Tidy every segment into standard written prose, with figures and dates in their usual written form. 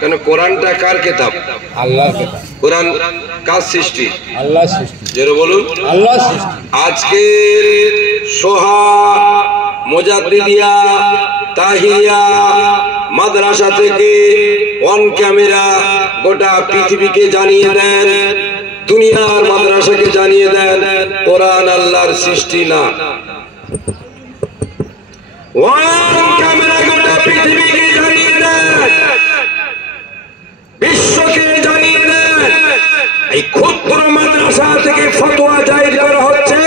কেন কোরআনটা কার কিতাব? আল্লাহর কিতাব। কোরআন কার সৃষ্টি? আল্লাহর সৃষ্টি। জোরে বলুন। আল্লাহর সৃষ্টি। আজকে সোহা মুজাদ্দিদিয়া তাহিয়া মাদ্রাসা থেকে অন ক্যামেরা গোটা পৃথিবীকে জানিয়ে দেন, দুনিয়ার মাদ্রাসাকে জানিয়ে দেন কোরআন আল্লাহর সৃষ্টি না। অন ক্যামেরা গোটা পৃথিবীকে জানিয়ে দেন, বিশ্বকে জানিয়ে দেন এই ক্ষুদ্র মাদ্রাসা থেকে ফতোয়া জারি করা হচ্ছে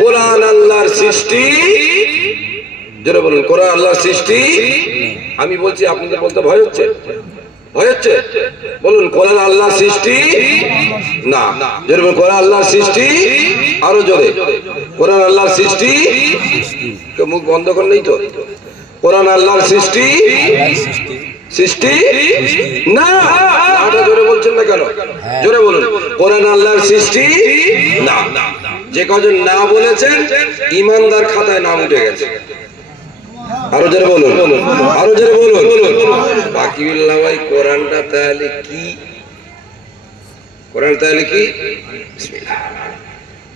কোরআন আল্লাহর সৃষ্টি। যারা বলেন কোরআন আল্লাহর সৃষ্টি, আমি বলছি আপনাদের বলতে ভয় হচ্ছে? ভয় হচ্ছে? বলুন কোরআন আল্লাহর সৃষ্টি না। যারা বলেন কোরআন আল্লাহর সৃষ্টি, আরো জোরে কোরআন আল্লাহর সৃষ্টি। কেউ মুখ বন্ধ করে নেই তো? কোরআন আল্লাহর সৃষ্টি সৃষ্টি না। জোরে বলছেন না কেন? জোরে বলুন কোরআন আল্লাহর সৃষ্টি না। যে কজন না বলেছেন ইমানদার খাতায় নাম উঠে গেছে। আরো জোরে বলুন, আরো জোরে বলুন। বাকিউল্লাহ ভাই কোরআনটা তাহলে কি? কোরআন তাহলে কি? বিসমিল্লাহ।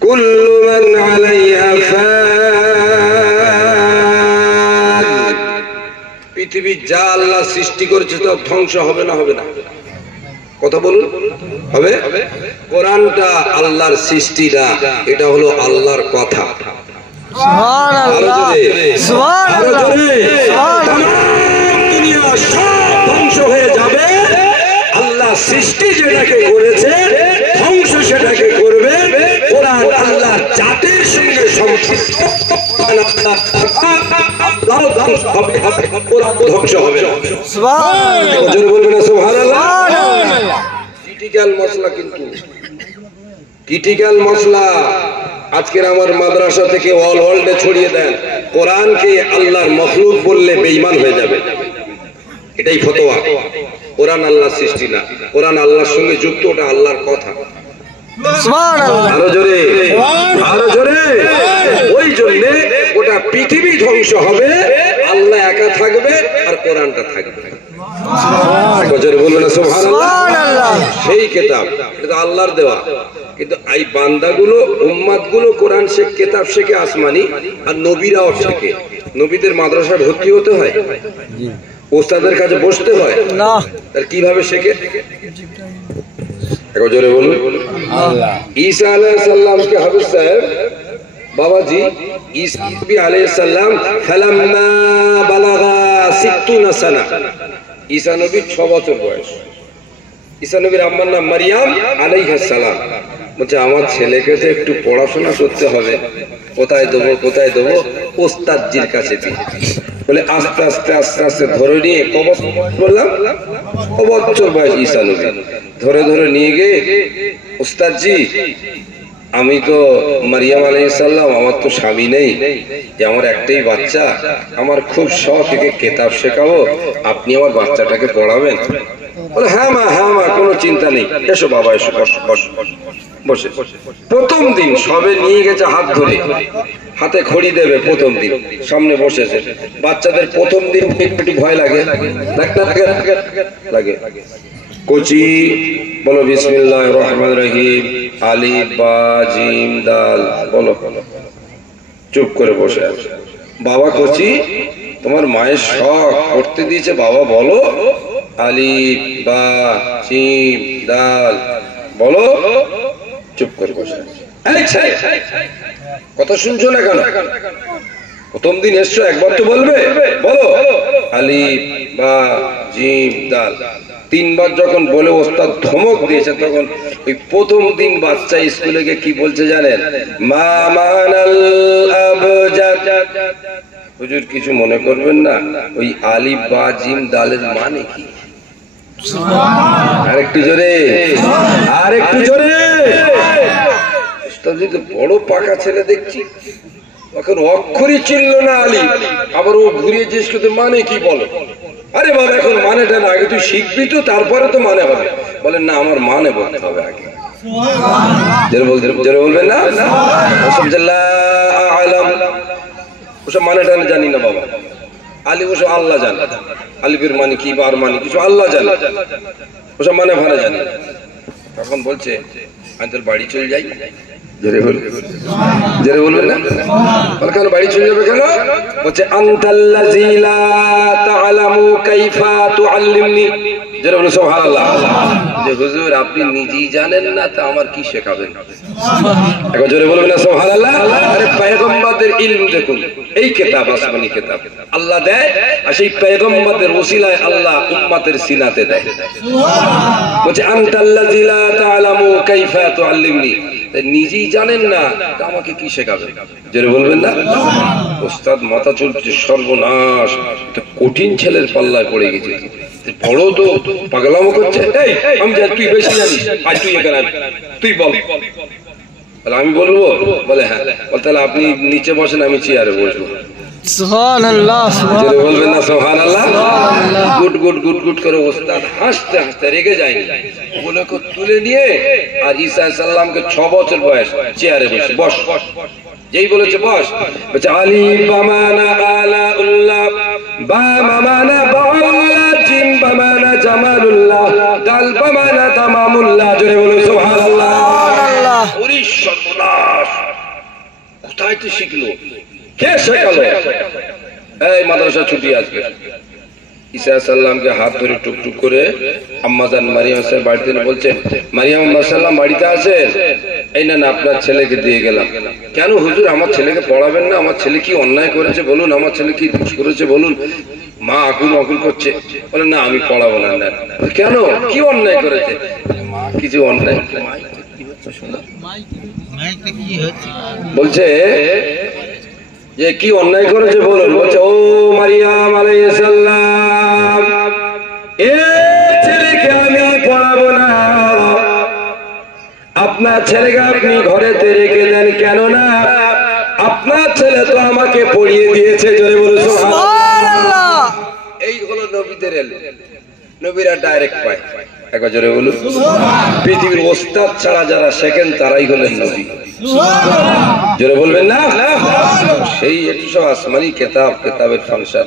কুল্লু মান আলাইহা ফান। পৃথিবী যা আল্লাহ সৃষ্টি করেছে তো ধ্বংস হবে না? হবে না? কথা বলুন। হবে? কোরআনটা আল্লাহর সৃষ্টি না, এটা হলো আল্লাহর কথা। দুনিয়া সব ধ্বংস হয়ে যাবে, আল্লাহ সৃষ্টি যেটাকে করেছে ধ্বংস সেটাকে করবে। কোরআন আল্লাহর জাতির সঙ্গে সম্পৃক্ত, কোরআন ধ্বংস হবে না। বলবে না সুবহানাল্লাহ? ক্রিটিক্যাল মশলা, কিন্তু ক্রিটিক্যাল মশলা আজকের আমার মাদ্রাসা থেকে অল ওয়ার্ল্ডে ছড়িয়ে দেন। কোরআনকে আল্লাহর মখলুক বললে বেঈমান হয়ে যাবে, এটাই ফতোয়া। কোরআন আল্লাহর সৃষ্টি না, কোরআন আল্লাহর সঙ্গে যুক্ত, ওটা আল্লাহর কথা। আরো জোরে, আরো জোরে। ওই জন্যে ওটা পৃথিবী ধ্বংস হবে, আল্লাহ একা থাকবে আর কোরআনটা থাকবে। বলবে না সুবহানাল্লাহ? সেই কিতাব এটা আল্লাহর দেওয়া, কিন্তু এই বান্দাগুলো উম্মাত গুলো কোরআন শেখ কিতাব শেখে আসমানি, আর নবীরাও শেখে। নবীদের মাদ্রাসায় ভর্তি হতে হয়, ওস্তাদের কাছে বসতে হয় না, তার কিভাবে শেখে? জোরে বলুন। ঈসা আলাইহিস সালাম কে হাফেজ সাহেব বাবাজি, ঈসা নবী আলাইহিস সালাম ফালাম্মা বালাগা 60 সানা, ঈসা নবীর 6 বছর বয়স। ঈসা নবীর আম্মার নাম মারিয়াম আলাইহিস সালাম। বলছে আমার ছেলেকে তো একটু পড়াশোনা করতে হবে, কোথায় দেবো কোথায় দেবো? ওস্তাদজির কাছে দিই। বলে আস্তে আস্তে আস্তে আস্তে ধরে নিয়ে বললাম 6 বছর বয়স ঈসা নবী, ধরে ধরে নিয়ে গিয়ে ওস্তাদজি আমি তো মারিয়াম আলাইহিস সালাম, আমার তো স্বামী নেই, যে আমার একটাই বাচ্চা, আমার খুব শখ একে কিতাব শেখাবো, আপনি আমার বাচ্চাটাকে পড়াবেন? বলে হ্যাঁ মা, হ্যাঁ মা, কোনো চিন্তা নেই, এসো বাবা এসো, বসে। প্রথম দিন সবে নিয়ে গেছে হাত ধরে, হাতে খড়ি দেবে, প্রথম দিন সামনে বসেছে। বাচ্চাদের প্রথম দিন একটু ভয় লাগে, লাগে। কোচি বলো বিসমিল্লাহির রহমানির রহিম, আলিফ বা জিম দাল বলো, চুপ করে বসে আছে। বাবা কোচি তোমার মায়ের শখ করতে দিয়েছে, বাবা বলো আলিফ বা জিম দাল বলো, চুপ করে বসে আছে। কথা শুনছো না কেন? প্রথম দিন এসছো, একবার তো বলবে, বলো আলিফ বা জিম দাল। 3 বার যখন বলে ওস্তাদ ধমক দিয়েছে, তখন ওই প্রথম দিন বাচ্চা স্কুলে গিয়ে কি বলছে জানেন? মা মানাল আবজাদ। হুজুর কিছু মনে করবেন না, ওই আলিফ বা জিম দালের মানে কি? আরেকটু জোরে, আরেকটু জোরে। ওস্তাদ তো বড় পাকা ছেলে দেখছি, এখন অক্ষরই চিনল না আলিফ, আবার ও ঘুরিয়ে জিজ্ঞেস করতে মানে কি বলো? আরে বাবা এখন মানেটা না, আগে তুই শিখবি তো, তারপরে তো মানে হবে। বলেন না, আমার মানে বলতে হবে আগে। বলবেন না ওসব মানেটা জানি না বাবা, আলিফ ওসব আল্লাহ জানে। আলিফের মানে কি, বার মানে কিছু আল্লাহ জানে, ওসব মানে ভালো জানে। তখন বলছে আমি তোর বাড়ি চলে যাই। জোরে বলবেন না? কেন বাড়ি চলে যাবে কেন? বলছে আনতাল্লাযী লা তা'লামু কাইফা তুআল্লিমনি। জোরে বলুন সুবহানাল্লাহ। যে হুজুর আপনি নিজেই জানেন না তা আমার কি শেখাবেন? এখন জোরে বলবেন না সুবহানাল্লাহ। আরে পয়গম্বরদের ইলম দেখুন, এই কিতাব আসমানি কিতাব আল্লাহ দেয়, আর সেই পয়গম্বরদের ওসিলায় আল্লাহ উম্মতের সিনাতে দেয়। বলছে আনতাল্লাযী লা তা'লামু কাইফা তুআল্লিমনি, নিজেই জানেন না তা আমাকে কি শেখাবে? জোরে বলবেন না? ওস্তাদ মাথা চলছে সর্বনাশ, কঠিন ছেলের পাল্লায় পড়ে গেছে, বড় তো পাগলামো করছে। এই আমি জানি তুই বেশি জানিস, আজ তুই এখানে তুই বল। আমি বলবো? বলে হ্যাঁ। তাহলে আপনি নিচে বসেন, আমি চেয়ারে বসবো। সুবহানাল্লাহ, জোরে বলবেন না সুবহানাল্লাহ। গুড গুড গুড গুড করে ওস্তাদ হাসতে হাসতে রেগে যায়নি, বলে তুলে নিয়ে আর ঈসা আলাইহিস সালামকে 6 বছর বয়স চেয়ারে বসে বস। যেই বলেছে বস, বলছে আলিফ বামানা আলা উল্লাহ, বা মামানা বাউল্লাহ, জিম বামানা জামালুল্লাহ, দাল বামানা তামামুল্লাহ। জোরে বলুন সুবহানাল্লাহ। ওরে সর্বনাশ, কোথায় তো শিখলো? কে শেখালো? এই মাদ্রাসা ছুটি আজকে। ঈসা আলাইহিস সালামকে হাত ধরে টুকটুক করে আম্মাজান মারিয়াম সাহেব বাড়িতে বলছেন, মারিয়াম সাল্লাম বাড়িতে আছেন? এই না আপনার ছেলেকে দিয়ে গেলাম। কেন হুজুর আমার ছেলেকে পড়াবেন না? আমার ছেলে কি অন্যায় করেছে বলুন, আমার ছেলে কি দোষ করেছে বলুন। মা আকুল আকুল করছে, বলে না আমি পড়াবো না। কেন, কি অন্যায় করেছে? মা কিছু অন্যায় বলছে যে কি অন্যায় করেছে বলুন। বলছে ও মারিয়াম আলাইহিস সালাম, এ ছেলেকে আমি পড়াবো না, আপনার ছেলেকে আপনি ঘরেতে রেখে দেন, কেন না আপনার ছেলে তো আমাকে পড়িয়ে দিয়েছে। জোরে বলুন সুবহানাল্লাহ। এই হলো নবীদের এলেম, নবীরা ডাইরেক্ট পায়। একবার জোরে বলুন। পৃথিবীর ওস্তাদ ছাড়া যারা শেখেন তারাই হলেন নবী। জোরে বলবেন না? সেই একটু সব আসমানি কেতাবের ফাংশন।